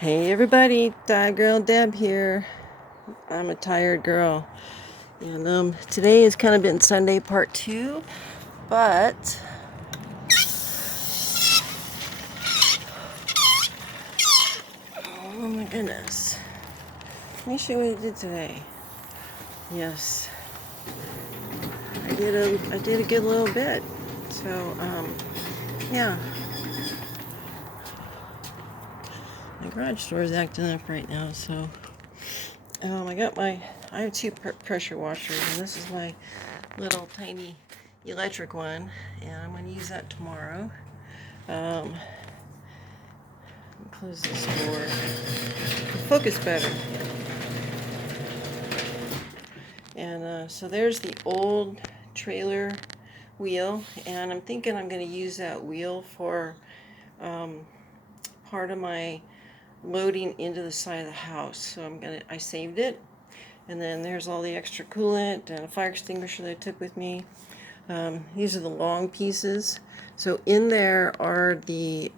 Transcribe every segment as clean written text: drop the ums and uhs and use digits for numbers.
Hey everybody, Tired Girl Deb here. I'm a tired girl. And today has kind of been Sunday part 2, but oh my goodness. Let me show you what I did today. Yes. I did a good little bit. So yeah. My garage door is acting up right now, so I have two pressure washers, and this is my little tiny electric one, and I'm going to use that tomorrow. Um, Close this door. Focus better. And so there's the old trailer wheel, and I'm thinking I'm going to use that wheel for um, part of my loading into the side of the house. So I saved it, and then there's all the extra coolant and a fire extinguisher that I took with me. These are the long pieces. So in there are the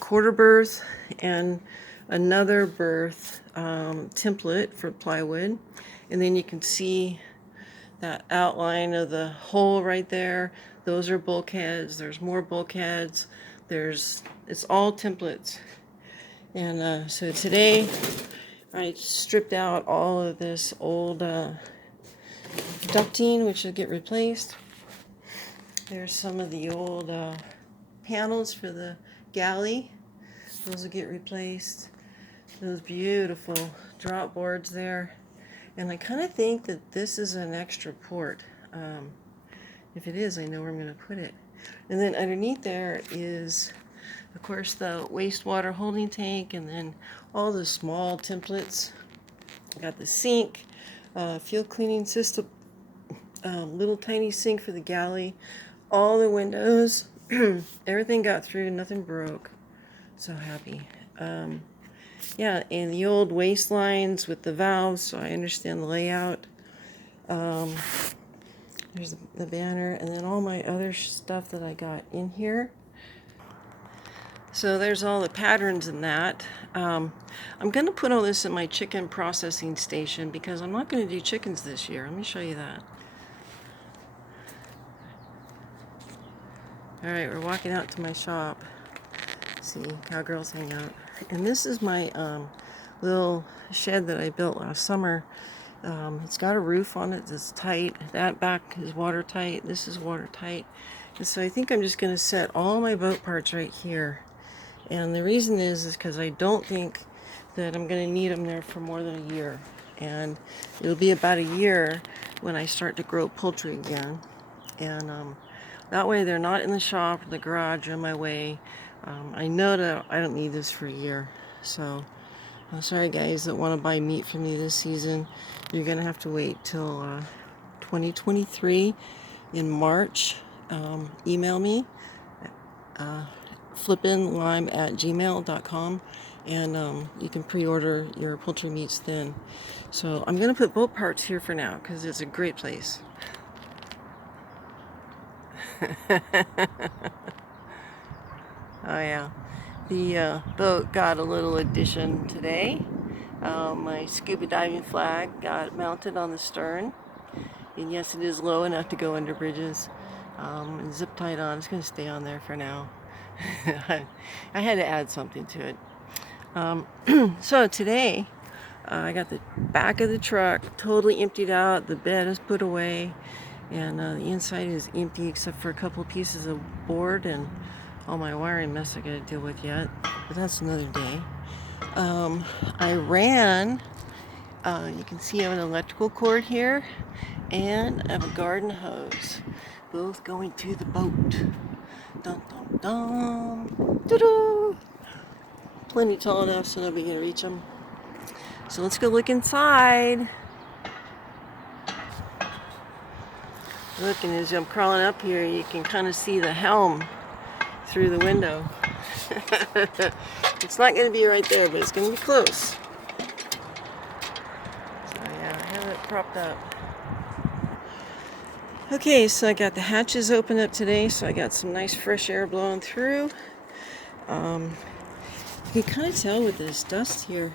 quarter berth and another berth template for plywood, and then you can see that outline of the hole right there. Those are bulkheads. There's more bulkheads. It's all templates. And so today I stripped out all of this old ducting, which will get replaced. There's some of the old panels for the galley. Those will get replaced. Those beautiful drop boards there. And I kind of think that this is an extra port. If it is, I know where I'm going to put it. And then underneath there is, of course, the wastewater holding tank, and then all the small templates. I got the sink, field cleaning system, little tiny sink for the galley, all the windows. Everything got through, nothing broke. So happy. Yeah, and the old waste lines with the valves, so I understand the layout. There's the banner, and then all my other stuff that I got in here. So there's all the patterns in that. I'm going to put all this in my chicken processing station because I'm not going to do chickens this year. Let me show you that. All right, we're walking out to my shop. See, cowgirls hang out. And this is my little shed that I built last summer. It's got a roof on it that's tight. That back is watertight. This is watertight. And so I think I'm just going to set all my boat parts right here. And the reason is because I don't think that I'm going to need them there for more than a year. And it'll be about a year when I start to grow poultry again. And that way they're not in the shop or the garage on my way. I know that I don't need this for a year. So I'm sorry guys that want to buy meat from me this season. You're going to have to wait till 2023 in March. Email me. flippinlime@gmail.com, and you can pre-order your poultry meats then. So I'm going to put boat parts here for now because it's a great place. Oh yeah, the boat got a little addition today. My scuba diving flag got mounted on the stern, and yes, it is low enough to go under bridges. And zip tied on. It's going to stay on there for now. I had to add something to it. So today I got the back of the truck totally emptied out. The bed is put away, and the inside is empty except for a couple of pieces of board and all my wiring mess I got to deal with yet. But that's another day. I ran. You can see I have an electrical cord here, and I have a garden hose, both going to the boat. Dun dun dun. Doo-doo. Plenty tall enough so nobody can reach them. So let's go look inside. Look, and as I'm crawling up here, you can kind of see the helm through the window. It's not going to be right there, but it's going to be close. So yeah, I have it propped up. Okay, so I got the hatches opened up today, so I got some nice fresh air blowing through. You can kind of tell with this dust here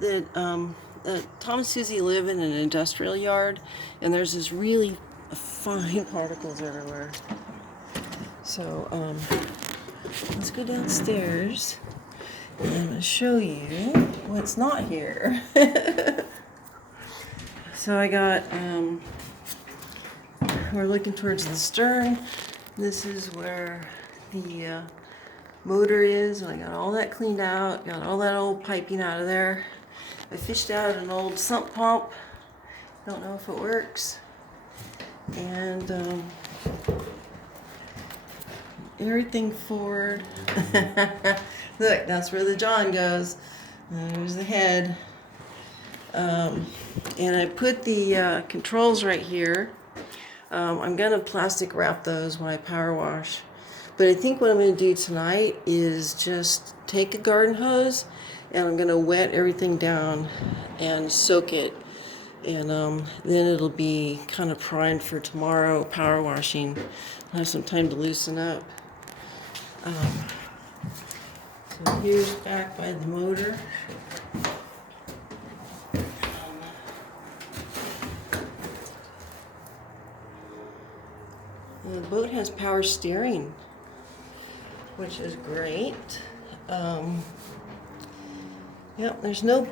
that Tom and Susie live in an industrial yard, and there's this really fine particles everywhere. So let's go downstairs and I'm going to show you what's not here. So I got, we're looking towards the stern. This is where the motor is, and I got all that cleaned out, got all that old piping out of there. I fished out an old sump pump, don't know if it works, and everything forward. Look, that's where the John goes. There's the head. And I put the controls right here. I'm gonna plastic wrap those when I power wash. But I think what I'm gonna do tonight is just take a garden hose and I'm gonna wet everything down and soak it. And then it'll be kind of primed for tomorrow power washing. I'll have some time to loosen up. So here's back by the motor. The boat has power steering, which is great. Yep, there's no,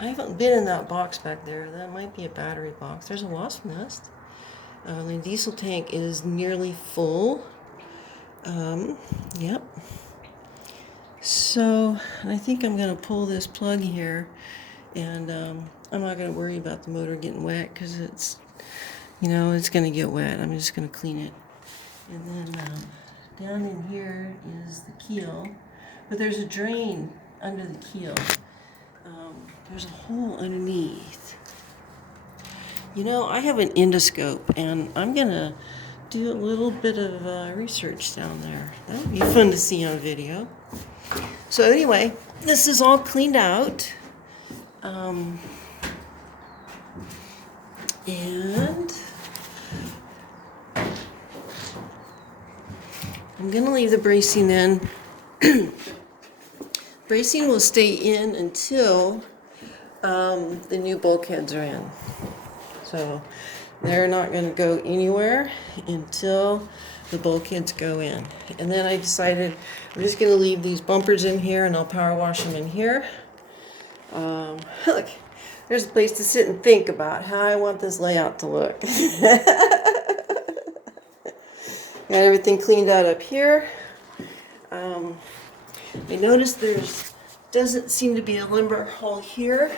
I haven't been in that box back there. That might be a battery box. There's a wasp nest. The diesel tank is nearly full. Yep. So I think I'm going to pull this plug here, and I'm not going to worry about the motor getting wet because it's, you know, it's going to get wet. I'm just going to clean it. And then down in here is the keel, but there's a drain under the keel. There's a hole underneath. You know, I have an endoscope, and I'm going to do a little bit of research down there. That would be fun to see on video. So anyway, this is all cleaned out. And I'm going to leave the bracing in. Bracing will stay in until the new bulkheads are in. So they're not going to go anywhere until the bulkheads go in. And then I decided I'm just going to leave these bumpers in here and I'll power wash them in here. Look, there's a place to sit and think about how I want this layout to look. Got everything cleaned out up here. I noticed doesn't seem to be a limber hole here.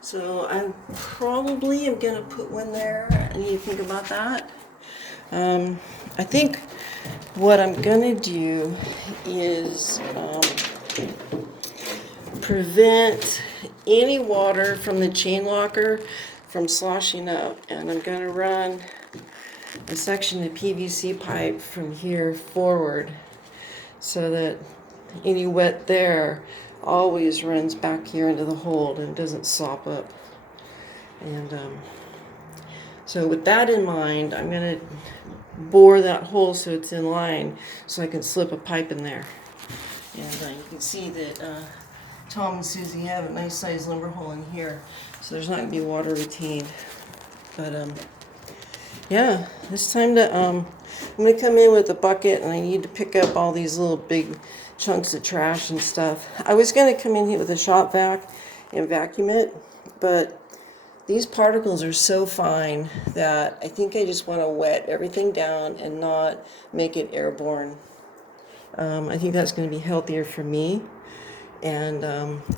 So I probably am going to put one there. I need to think about that. I think what I'm going to do is prevent any water from the chain locker from sloshing up. And I'm going to run a section of PVC pipe from here forward so that any wet there always runs back here into the hold and doesn't sop up. And so with that in mind, I'm going to bore that hole so it's in line so I can slip a pipe in there. And you can see that Tom and Susie have a nice sized limber hole in here, so there's not going to be water retained. But yeah, it's time to, I'm going to come in with a bucket and I need to pick up all these little big chunks of trash and stuff. I was going to come in here with a shop vac and vacuum it, but these particles are so fine that I think I just want to wet everything down and not make it airborne. I think that's going to be healthier for me. And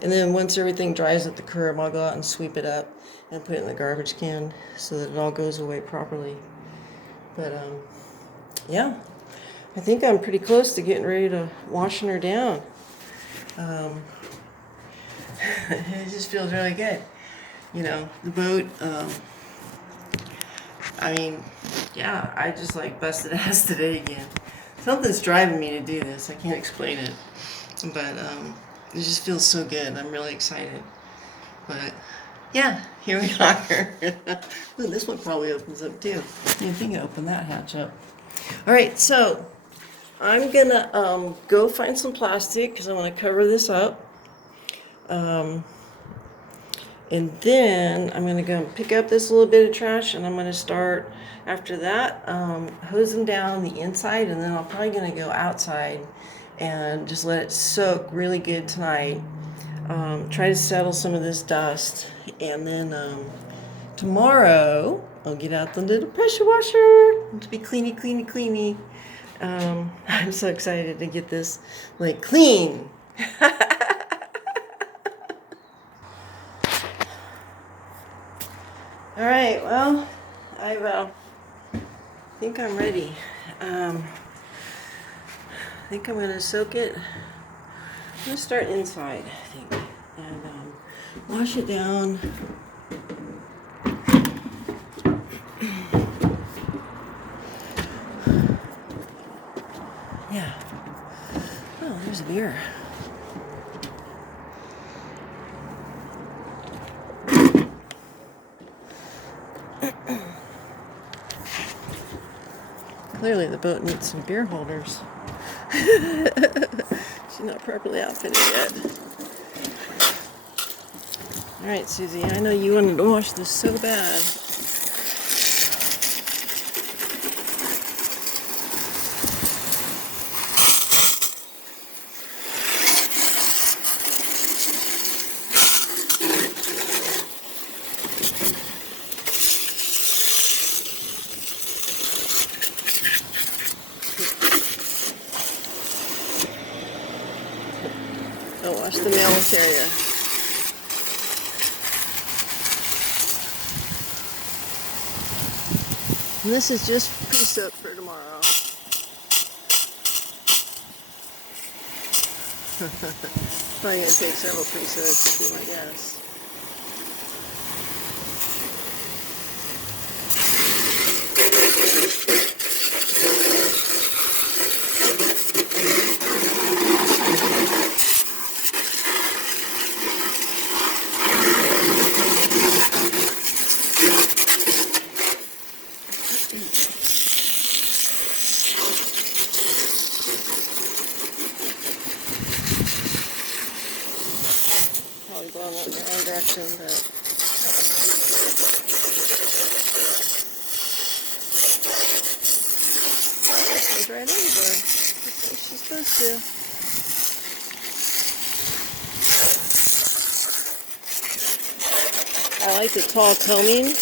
then once everything dries at the curb, I'll go out and sweep it up and put it in the garbage can so that it all goes away properly. But yeah, I think I'm pretty close to getting ready to washing her down. It just feels really good. You know, the boat, I mean, yeah, I just like busted ass today again. Something's driving me to do this. I can't explain it. But it just feels so good. I'm really excited. But yeah, here we are. Ooh, this one probably opens up too. I didn't think I opened that hatch up. All right, so I'm gonna go find some plastic because I want to cover this up. And then I'm going to go pick up this little bit of trash, and I'm going to start, after that, hosing down the inside, and then I'm probably going to go outside and just let it soak really good tonight. Try to settle some of this dust, and then tomorrow I'll get out the little pressure washer to be cleany, cleany, cleany. I'm so excited to get this like clean. All right, well, I think I'm ready. I think I'm going to soak it. I'm going to start inside, I think, and wash it down. Yeah. Oh, there's a beer. Clearly the boat needs some beer holders. She's not properly outfitted yet. Alright, Susie, I know you wanted to wash this so bad. Don't wash the mail carrier. And this is just pre-soak for tomorrow. Probably going to take several pre-soaks to do my guess. Probably blowing that in the wrong direction, but goes right overboard, just like she's supposed to. I like the tall combing.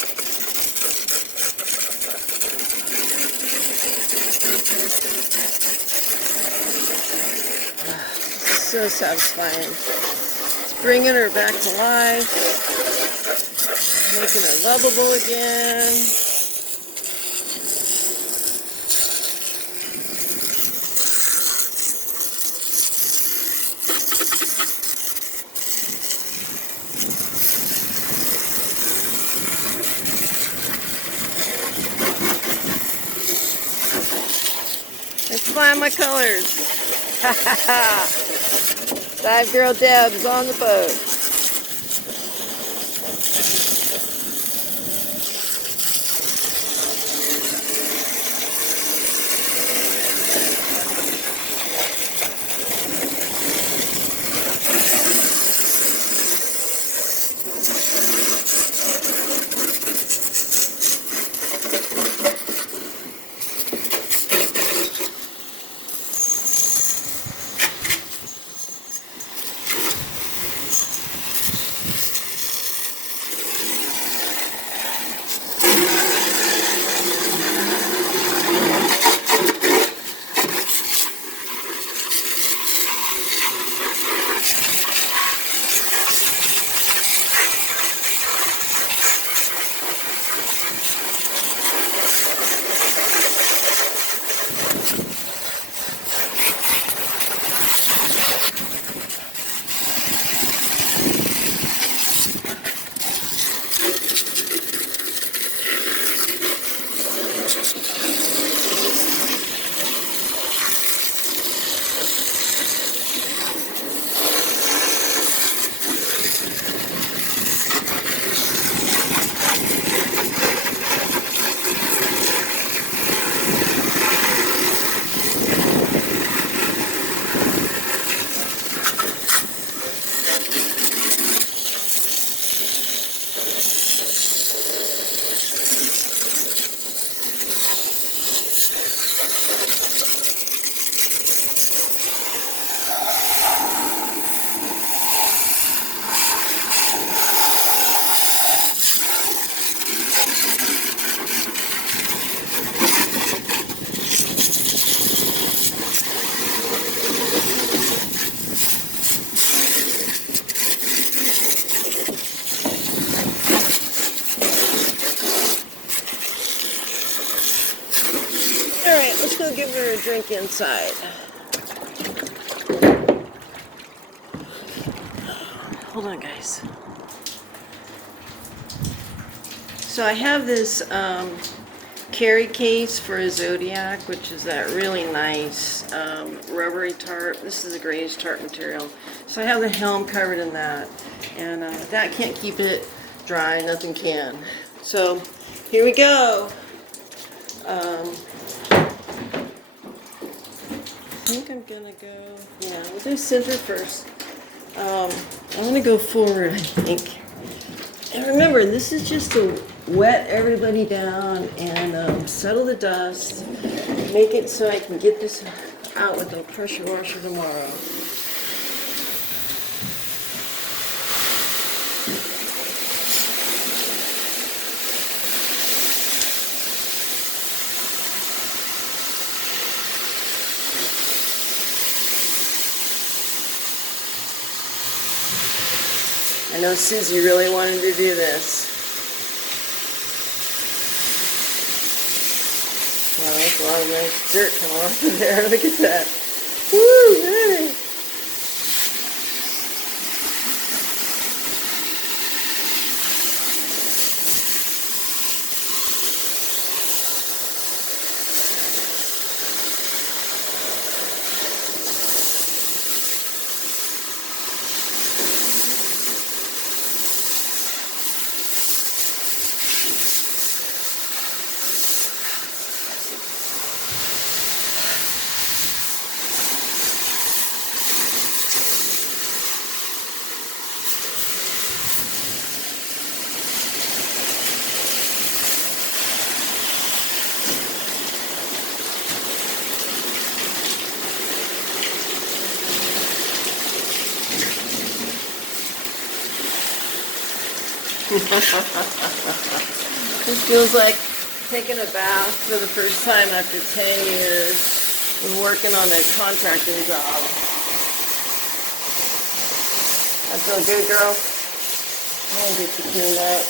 So satisfying. It's bringing her back to life, making her lovable again. Let's fly my colors. Dive Girl Deb's on the boat. drink inside. Hold on, guys. So I have this carry case for a Zodiac, which is that really nice rubbery tarp. This is a grayish tarp material. So I have the helm covered in that, and that can't keep it dry. Nothing can. So here we go. I think I'm gonna go. Yeah, we'll do center first. I'm gonna go forward, I think. And remember, this is just to wet everybody down and settle the dust. Make it so I can get this out with the pressure washer tomorrow. I know Susie really wanted to do this. Wow, that's a lot of nice dirt coming off of there. Look at that. Woo, really? This feels like taking a bath for the first time after 10 years and working on a contracting job. I feel good, girl. I'll get you cleaned up.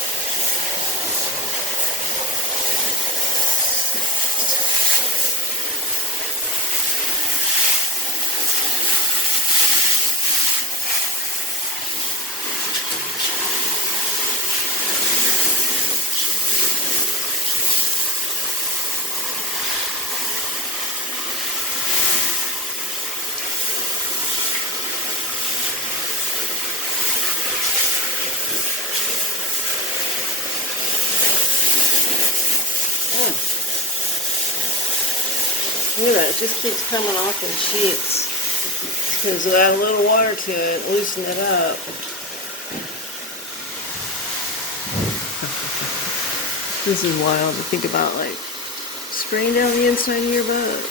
Look at that, it just keeps coming off in sheets. Because with that little water to it, loosen it up. This is wild to think about, like, spraying down the inside of your boat.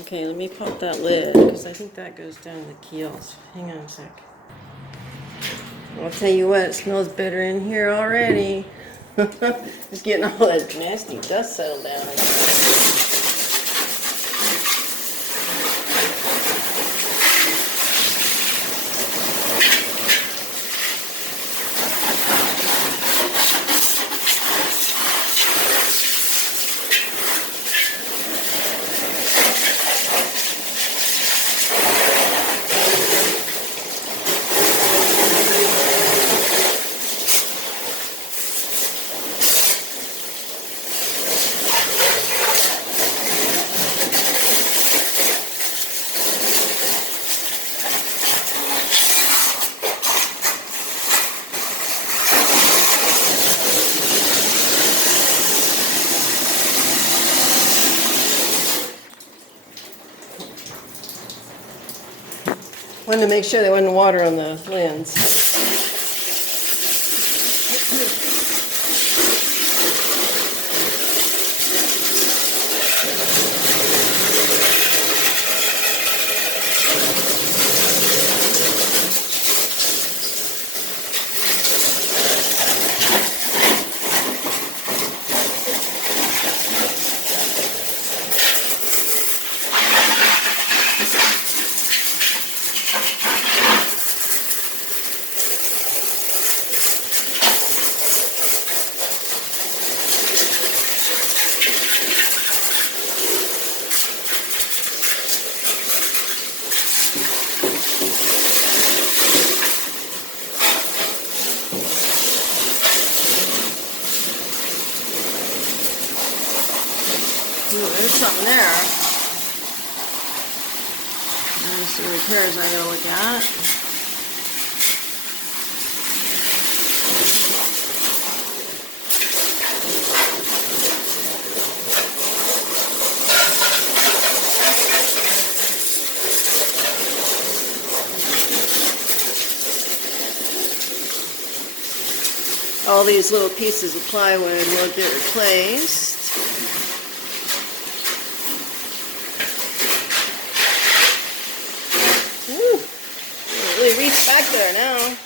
Okay, let me pop that lid because I think that goes down the keels. Hang on a sec. I'll tell you what, it smells better in here already. Just getting all that nasty dust settled down. Wanted to make sure there wasn't water on the lens. Ooh, there's something there. There's some repairs I gotta look at. All these little pieces of plywood will get replaced. Ooh, really reach back there now.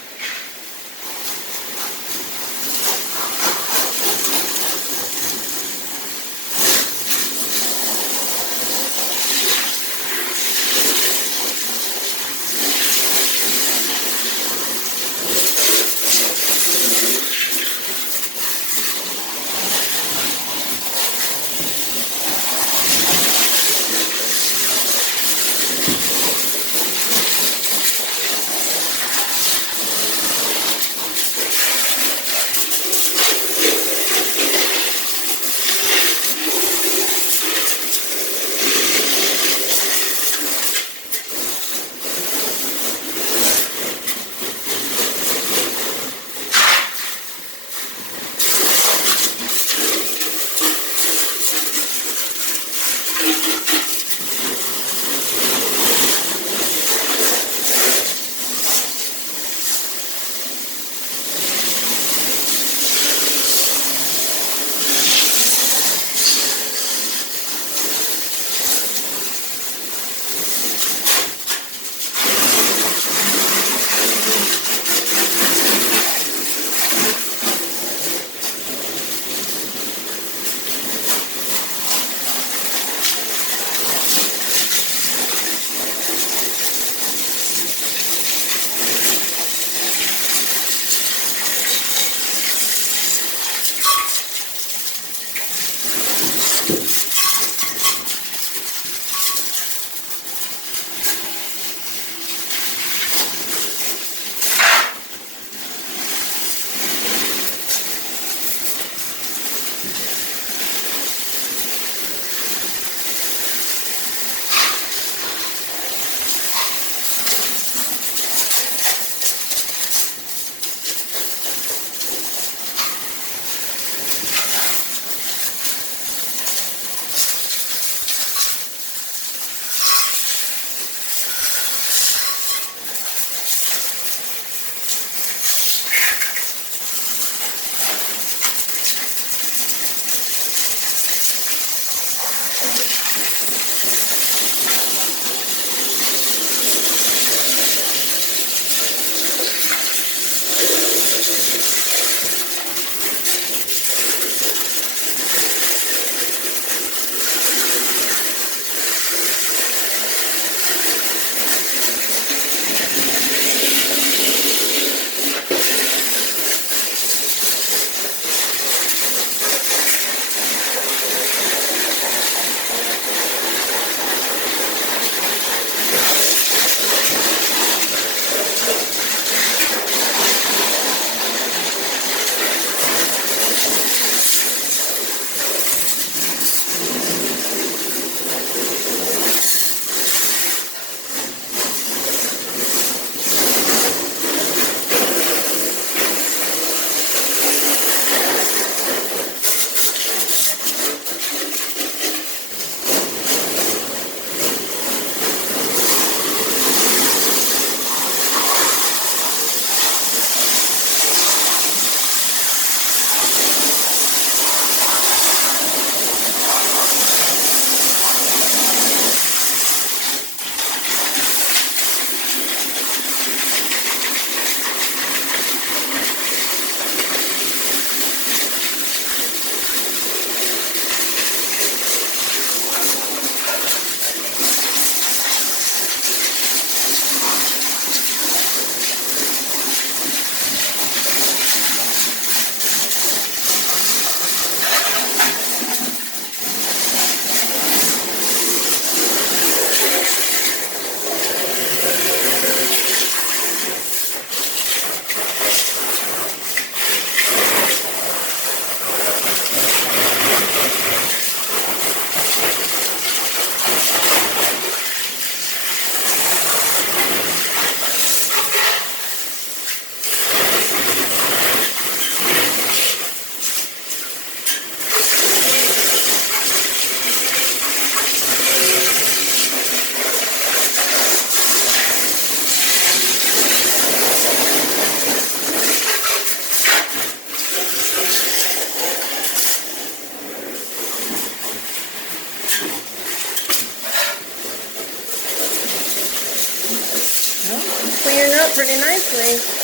today.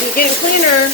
You're getting cleaner.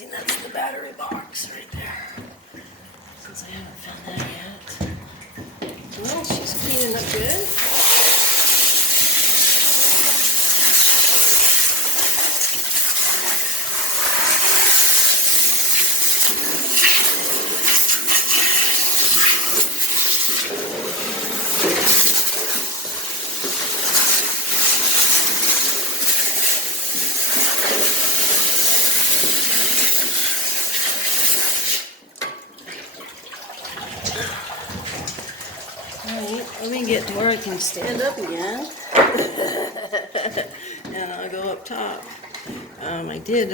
guessing that's the battery box right there, since I haven't found that yet. Well, she's cleaning up good. Alright, let me get to where I can stand up again. And I'll go up top. I did